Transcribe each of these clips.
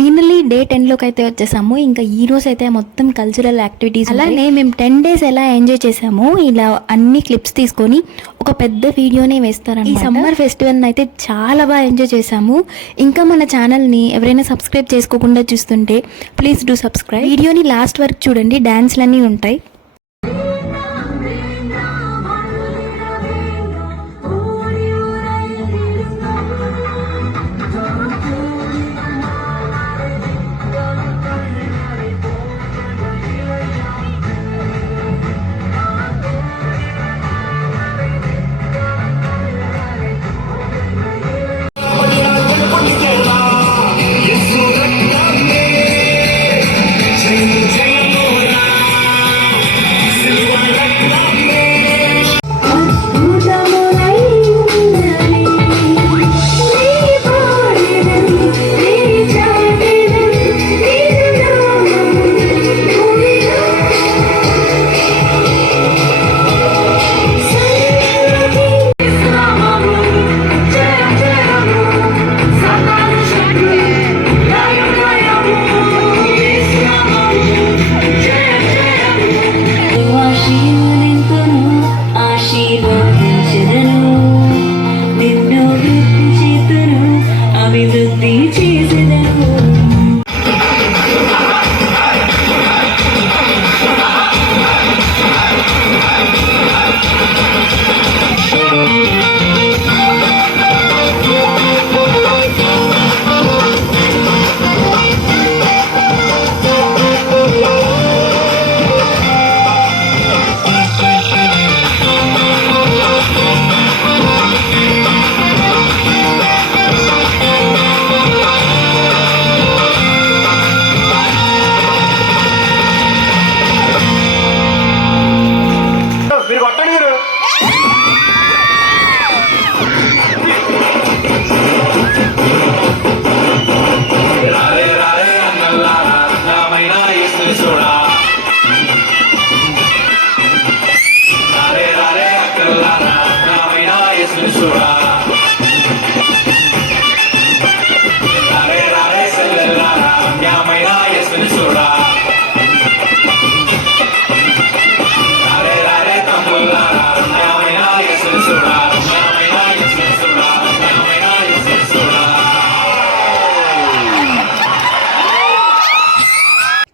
Finally day 10లోకి అయితే వచ్చేసాము. ఇంకా ఈ రోజు అయితే మొత్తం కల్చరల్ యాక్టివిటీస్, అలానే మేము 10 days ఎలా ఎంజాయ్ చేసామో ఇలా అన్ని క్లిప్స్ తీసుకొని ఒక పెద్ద వీడియోనే వేస్తారన్నమాట. ఈ సమ్మర్ ఫెస్టివల్ అయితే చాలా బాగా ఎంజాయ్ చేసాము. ఇంకా మన ఛానల్ని ఎవరైనా సబ్స్క్రైబ్ చేసుకోకుండా చూస్తుంటే ప్లీజ్ డూ సబ్స్క్రైబ్. వీడియోని లాస్ట్ వరకు చూడండి, డాన్స్లన్నీ ఉంటాయి.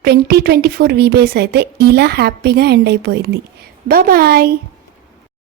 ట్వంటీ 2024 వీబేస్ అయితే ఇలా హ్యాపీగా ఎండ్ అయిపోయింది. బాయ్.